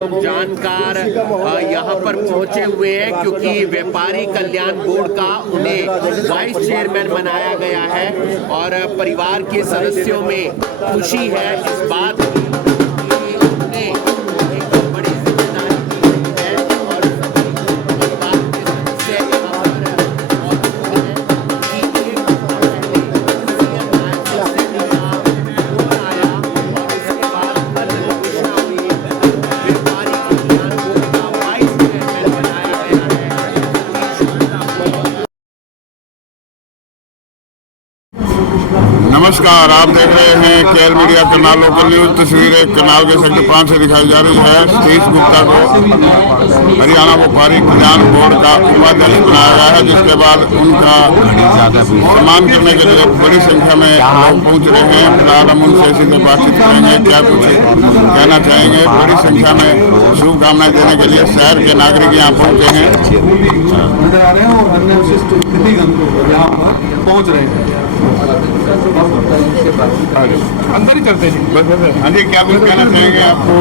जानकार यहाँ पर पहुंचे हुए हैं क्योंकि व्यापारी कल्याण बोर्ड का उन्हें वाइस चेयरमैन बनाया गया है और परिवार के सदस्यों में खुशी है इस बात की कि उन्हें एक बड़ी जिम्मेदारी दी गई है और परिवार के सदस्य यहाँ पर मौजूद हैं कि एक पहले आया और उसके बाद कल घोषणा हुई नमस्कार, आप देख रहे हैं care media Karnal local news. तस्वीरें करनाल के सेक्टर 5 से दिखाई जा रही है। सतीश गुप्ता को हरियाणा व्यापारी कल्याण बोर्ड का उपाध्यक्ष बनाया गया है, जिसके बाद उनका सम्मान करने के लिए बड़ी संख्या में लोग पहुंच रहे हैं। फिलहाल हम उनसे सीधे बातचीत करेंगे, क्या कुछ कहना चाहेंगे। बड़ी संख्या में शुभकामनाएं देने के लिए शहर के नागरिक यहाँ पहुंचे हैं और अन्य विशिष्ट अतिथिगण यहाँ पर पहुँच रहे हैं। अंदर ही चलते हैं। हाँ जी, क्या कुछ कहना चाहेंगे आपको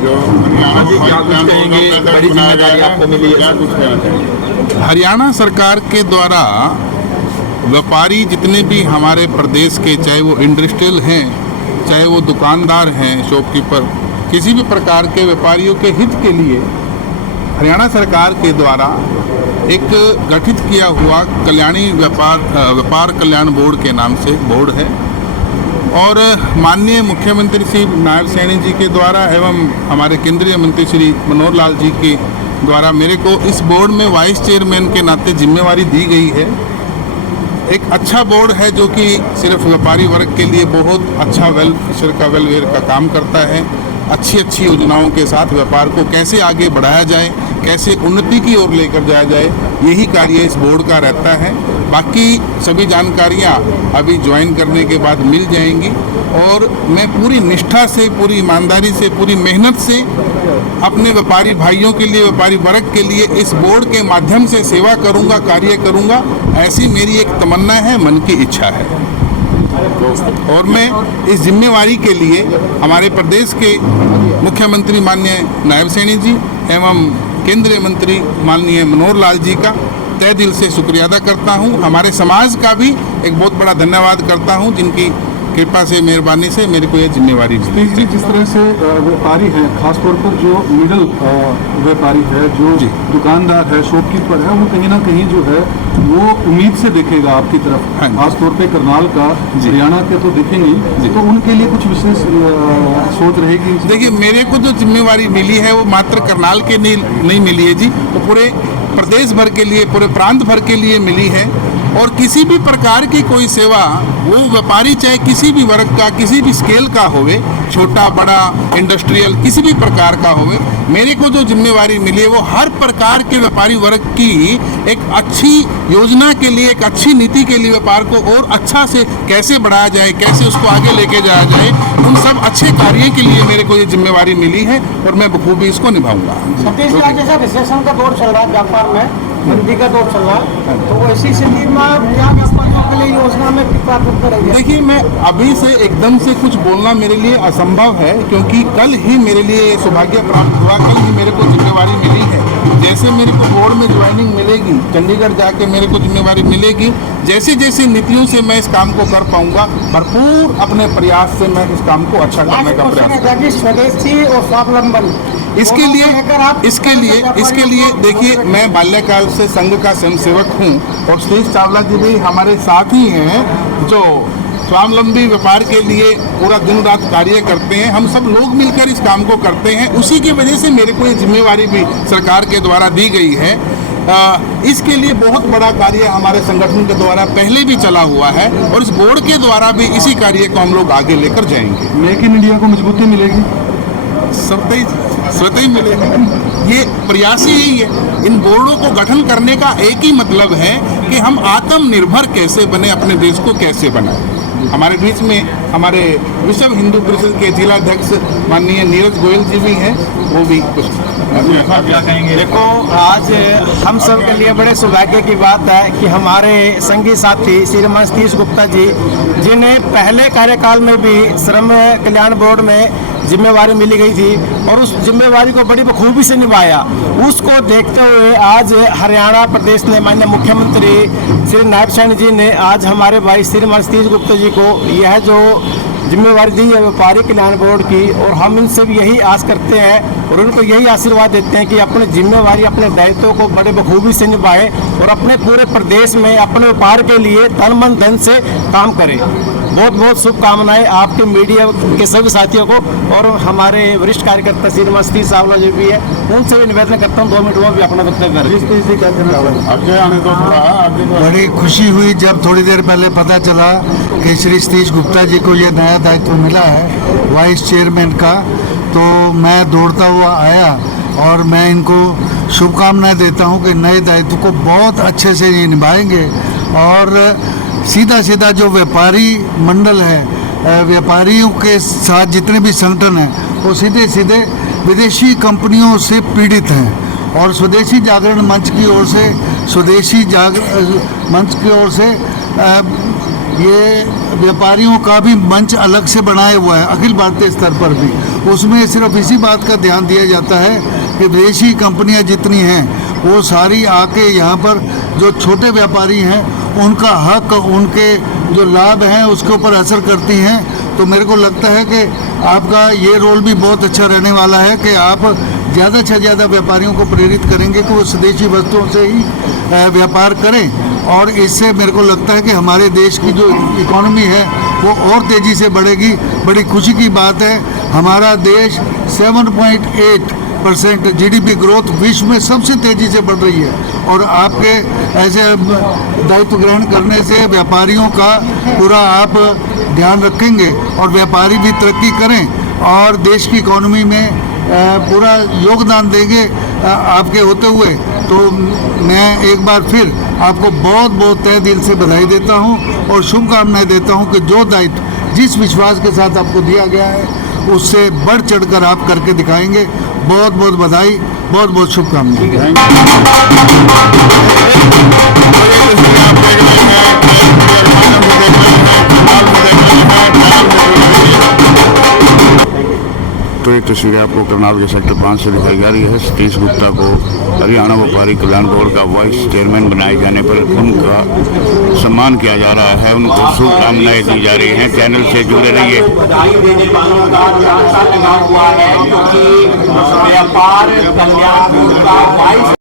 जो हरियाणा जी, क्या कुछ कहेंगे, बड़ी जिम्मेदारी आपको मिली है, क्या कुछ कहना चाहेंगे। हरियाणा सरकार के द्वारा व्यापारी जितने भी हमारे प्रदेश के, चाहे वो इंडस्ट्रियल हैं, चाहे वो दुकानदार हैं, शॉपकीपर, किसी भी प्रकार के व्यापारियों के हित के लिए हरियाणा सरकार के द्वारा एक गठित किया हुआ कल्याणी व्यापार कल्याण बोर्ड के नाम से बोर्ड है और माननीय मुख्यमंत्री श्री नायब सैनी जी के द्वारा एवं हमारे केंद्रीय मंत्री श्री मनोहर लाल जी के द्वारा मेरे को इस बोर्ड में वाइस चेयरमैन के नाते जिम्मेवारी दी गई है। एक अच्छा बोर्ड है जो कि सिर्फ व्यापारी वर्ग के लिए बहुत अच्छा वेलफेयर का काम करता है। अच्छी अच्छी योजनाओं के साथ व्यापार को कैसे आगे बढ़ाया जाए, कैसे उन्नति की ओर लेकर जाया जाए, यही कार्य इस बोर्ड का रहता है। बाकी सभी जानकारियां अभी ज्वाइन करने के बाद मिल जाएंगी और मैं पूरी निष्ठा से, पूरी ईमानदारी से, पूरी मेहनत से अपने व्यापारी भाइयों के लिए, व्यापारी वर्ग के लिए इस बोर्ड के माध्यम से सेवा करूंगा, कार्य करूंगा, ऐसी मेरी एक तमन्ना है, मन की इच्छा है। और मैं इस जिम्मेवारी के लिए हमारे प्रदेश के मुख्यमंत्री माननीय नायब सैनी जी एवं केंद्रीय मंत्री माननीय मनोहर लाल जी का तहे दिल से शुक्रिया अदा करता हूं। हमारे समाज का भी एक बहुत बड़ा धन्यवाद करता हूं, जिनकी कृपा से, मेहरबानी से मेरे को ये जिम्मेवारी दी। जी, जिस तरह से व्यापारी है, खासतौर पर जो मिडल व्यापारी है, जो दुकानदार है, शॉपकीपर है, वो कहीं ना कहीं जो है वो उम्मीद से देखेगा आपकी तरफ। खासतौर पे करनाल का, हरियाणा के तो देखेंगे, तो उनके लिए कुछ विशेष सोच रहेगी। देखिए, मेरे को जो जिम्मेवारी मिली है वो मात्र करनाल के नहीं मिली है जी, वो पूरे प्रदेश भर के लिए, पूरे प्रांत भर के लिए मिली है। और किसी भी प्रकार की कोई सेवा, वो व्यापारी चाहे किसी भी वर्ग का, किसी भी स्केल का होवे, छोटा बड़ा इंडस्ट्रियल, किसी भी प्रकार का होवे, मेरे को जो जिम्मेवारी मिली है वो हर प्रकार के व्यापारी वर्ग की एक अच्छी योजना के लिए, एक अच्छी नीति के लिए व्यापार को और अच्छा से कैसे बढ़ाया जाए, कैसे उसको आगे लेके जाया जाए, उन सब अच्छे कार्यों के लिए मेरे को ये जिम्मेवारी मिली है और मैं बखूबी इसको निभाऊंगा। सतीश जी, जैसा रिसेशन का दौर चल रहा है, व्यापार में मंदी का दौर चल रहा है, तो ऐसी स्थिति में क्या व्यापारियों के लिए योजना में प्राथमिकता रहेगी? देखिए, मैं अभी से एकदम से कुछ बोलना मेरे लिए असंभव है, क्योंकि कल ही मेरे लिए सौभाग्य प्राप्त हुआ, कल ही मेरे को जिम्मेवारी मिली है। जैसे मेरे को बोर्ड में ज्वाइनिंग मिलेगी, चंडीगढ़ जाके मेरे को जिम्मेवारी मिलेगी, जैसे जैसे नीतियों से मैं इस काम को कर पाऊंगा, भरपूर अपने प्रयास से मैं इस काम को अच्छा करने का प्रयास करूंगा। स्वदेशी और स्वावलंबन, इसके लिए देखिए, मैं बाल्यकाल से संघ का स्वयंसेवक हूँ और सतीश चावला जी भी हमारे साथ ही हैं जो स्वावलंबी व्यापार के लिए पूरा दिन रात कार्य करते हैं। हम सब लोग मिलकर इस काम को करते हैं, उसी की वजह से मेरे को ये जिम्मेवारी भी सरकार के द्वारा दी गई है। इसके लिए बहुत बड़ा कार्य हमारे संगठन के द्वारा पहले भी चला हुआ है और इस बोर्ड के द्वारा भी इसी कार्य को हम लोग आगे लेकर जाएंगे। मेक इन इंडिया को मजबूती मिलेगी, स्वतः ही मिलेगा। ये प्रयास ही यही है। इन बोर्डों को गठन करने का एक ही मतलब है कि हम आत्मनिर्भर कैसे बने, अपने देश को कैसे बनाए। हमारे बीच में हमारे विश्व हिंदू परिषद के जिलाध्यक्ष माननीय नीरज गोयल जी भी हैं, वो भी कुछ क्या कहेंगे? देखो, आज हम सब के लिए बड़े सौभाग्य की बात है कि हमारे संगी साथी श्रीमान सतीश गुप्ता जी, जिन्हें पहले कार्यकाल में भी श्रम कल्याण बोर्ड में जिम्मेवारी मिली गई थी और उस जिम्मेवारी को बड़ी बखूबी से निभाया। उसको देखते हुए आज हरियाणा प्रदेश ने माननीय मुख्यमंत्री श्री नायब सैनी जी ने आज हमारे भाई श्रीमान सतीश गुप्ता जी को यह जो जिम्मेवारी दी है व्यापारी कल्याण बोर्ड की, और हम इनसे भी यही आस करते हैं और उनको यही आशीर्वाद देते हैं कि अपने जिम्मेवारी अपने दायित्वों को बड़े बखूबी से निभाएं और अपने पूरे प्रदेश में अपने व्यापार के लिए तन मन धन से काम करें। बहुत बहुत शुभकामनाएं आपके मीडिया के सभी साथियों को, और हमारे वरिष्ठ कार्यकर्ता श्रीमान सतीश सावला जी भी है, उनसे भी निवेदन करता हूँ 2 मिनट में भी अपना वक्तव्य करें। आगे आने दो थोड़ा, आगे दो। बड़ी खुशी हुई जब थोड़ी देर पहले पता चला कि श्री सतीश गुप्ता जी को ये नया दायित्व मिला है वाइस चेयरमैन का, तो मैं दौड़ता हुआ आया और मैं इनको शुभकामनाएं देता हूं कि नए दायित्व को बहुत अच्छे से ये निभाएंगे और सीधा सीधा जो व्यापारी मंडल है, व्यापारियों के साथ जितने भी संगठन हैं वो सीधे सीधे विदेशी कंपनियों से पीड़ित हैं और स्वदेशी जागरण मंच की ओर से मंच की ओर से ये व्यापारियों का भी मंच अलग से बनाया हुआ है अखिल भारतीय स्तर पर भी। उसमें सिर्फ इसी बात का ध्यान दिया जाता है कि विदेशी कंपनियां जितनी हैं वो सारी आके यहाँ पर जो छोटे व्यापारी हैं उनका हक, उनके जो लाभ हैं उसके ऊपर असर करती हैं। तो मेरे को लगता है कि आपका ये रोल भी बहुत अच्छा रहने वाला है कि आप ज़्यादा से ज़्यादा व्यापारियों को प्रेरित करेंगे कि वो स्वदेशी वस्तुओं से ही व्यापार करें, और इससे मेरे को लगता है कि हमारे देश की जो इकोनॉमी है वो और तेज़ी से बढ़ेगी। बड़ी खुशी की बात है, हमारा देश 7.8% GDP ग्रोथ विश्व में सबसे तेज़ी से बढ़ रही है, और आपके ऐसे दायित्व ग्रहण करने से व्यापारियों का पूरा आप ध्यान रखेंगे और व्यापारी भी तरक्की करें और देश की इकोनॉमी में पूरा योगदान देंगे आपके होते हुए। तो मैं एक बार फिर आपको बहुत बहुत तहे दिल से बधाई देता हूं और शुभकामनाएं देता हूं कि जो दायित्व जिस विश्वास के साथ आपको दिया गया है उससे बढ़ चढ़कर आप करके दिखाएंगे। बहुत बहुत बधाई, बहुत बहुत शुभकामनाएं। तो ये तस्वीरें आपको करनाल के सेक्टर 5 से दिखाई जा रही है। सतीश गुप्ता को हरियाणा व्यापारी कल्याण बोर्ड का वाइस चेयरमैन बनाए जाने पर उनका सम्मान किया जा रहा है, उनको शुभकामनाएं दी जा रही हैं। चैनल से जुड़े रहिए। बधाई देने वालों का तांता लगा हुआ है क्योंकि व्यापार कल्याण बोर्ड का वाइस